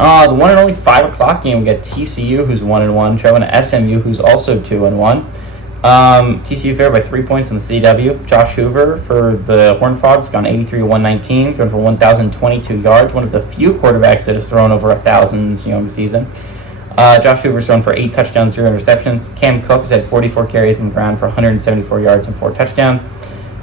The one and only 5 o'clock game, we got TCU, who's 1-1, traveling to SMU, who's also 2-1. TCU favored by 3 points in the CW. Josh Hoover for the Horned Frogs gone 83-119, thrown for 1,022 yards. One of the few quarterbacks that has thrown over 1,000 this season. Josh Hoover's thrown for 8 touchdowns, 0 interceptions. Cam Cook has had 44 carries on the ground for 174 yards and 4 touchdowns.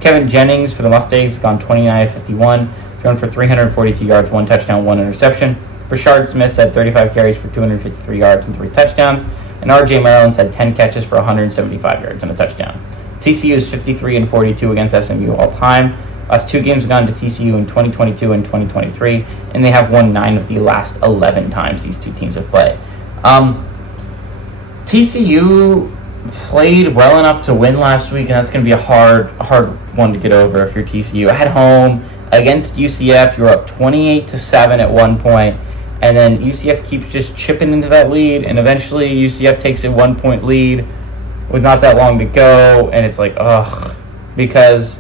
Kevin Jennings for the Mustangs has gone 29-51, thrown for 342 yards, 1 touchdown, 1 interception. Brashard Smith had 35 carries for 253 yards and 3 touchdowns. And R.J. Maryland's had 10 catches for 175 yards and a touchdown. TCU is 53-42 against SMU all time. Last 2 games gone to TCU in 2022 and 2023, and they have won 9 of the last 11 times these two teams have played. TCU played well enough to win last week, and that's going to be a hard one to get over if you're TCU. At home against UCF, you were up 28-7 at one point. And then UCF keeps just chipping into that lead, and eventually UCF takes a 1-point lead with not that long to go, and it's like, ugh, because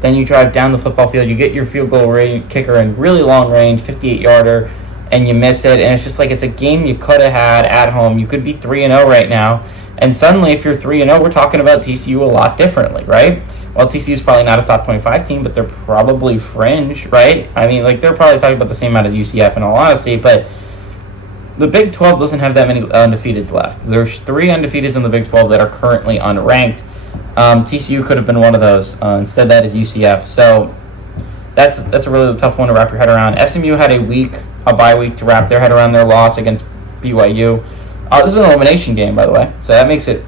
then you drive down the football field, you get your field goal kicker in really long range, 58-yarder, and you miss it, and it's just like it's a game you could have had at home. You could be 3-0 right now, and suddenly if you're 3-0, we're talking about TCU a lot differently, right? Well, TCU is probably not a top 25 team, but they're probably fringe, right? I mean, they're probably talking about the same amount as UCF in all honesty, but the Big 12 doesn't have that many undefeateds left. There's 3 undefeateds in the Big 12 that are currently unranked. TCU could have been one of those. Instead, that is UCF. So that's a really tough one to wrap your head around. SMU had a bye week to wrap their head around their loss against BYU. This is an elimination game, by the way, so that makes it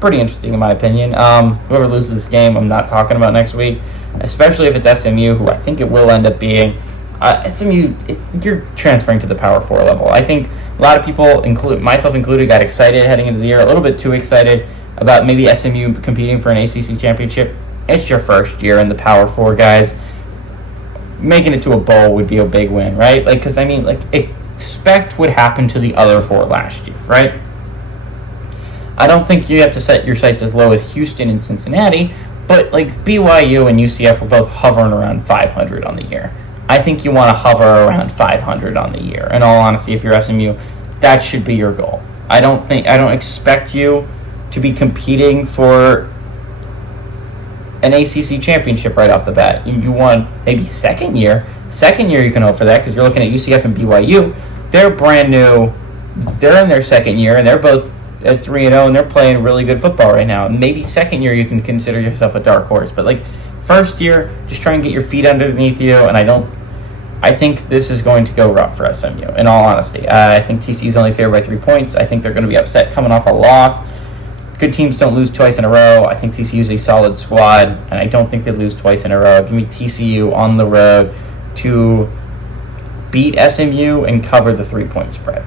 pretty interesting in my opinion. Whoever loses this game, I'm not talking about next week, especially if it's SMU, who I think it will end up being. SMU, you're transferring to the Power 4 level. I think a lot of people, myself included, got excited heading into the year, a little bit too excited about maybe SMU competing for an ACC championship. It's your first year in the Power 4, guys. Making it to a bowl would be a big win, right? Because expect what happened to the other 4 last year, right? I don't think you have to set your sights as low as Houston and Cincinnati, but BYU and UCF were both hovering around 500 on the year. I think you want to hover around 500 on the year. In all honesty, if you're SMU, that should be your goal. I don't expect you to be competing for an ACC championship right off the bat. You want maybe second year. Second year you can hope for that because you're looking at UCF and BYU. They're brand new. They're in their second year, and they're both at 3-0, and they're playing really good football right now. Maybe second year you can consider yourself a dark horse, but first year, just try and get your feet underneath you. And I think this is going to go rough for SMU. In all honesty, I think TCU is only favored by 3 points. I think they're going to be upset coming off a loss. Good teams don't lose twice in a row. I think TCU is a solid squad, and I don't think they lose twice in a row. Give me TCU on the road to beat SMU and cover the 3-point spread.